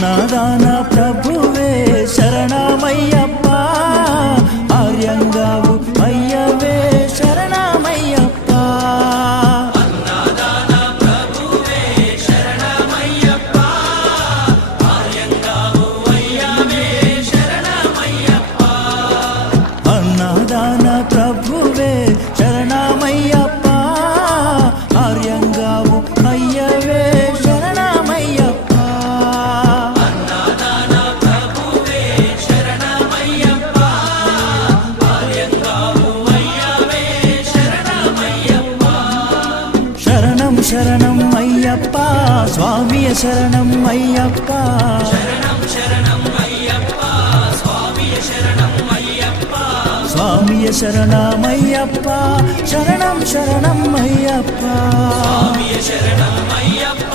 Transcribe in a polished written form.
అన్నదాన ప్రభువే శరణమయ్యప్ప, ఆర్యంగావు అయ్యవే శరణమయ్యప్ప. అన్నదాన ప్రభువే శరణమయ్యప్ప, ఆర్యంగావు అయ్యవే శరణమయ్యప్ప. అన్నదాన ప్రభువే శరణమయ్యప్ప, ఆర్యంగావు అయ్యవే శరణమయ్యప్ప. అన్నదాన ప్రభువే శరణమయ్యప్ప, ఆర్యంగావు అయ్యవే శరణమయ్యప్ప. శరణం శరణం అయ్యప్ప, స్వామియ శరణం అయ్యప్ప. శరణం శరణం అయ్యప్ప, స్వామియ శరణం అయ్యప్ప. స్వామియ శరణమయ్యప్ప, శరణం శరణం అయ్యప్ప. స్వామియ శరణం అయ్యప్ప,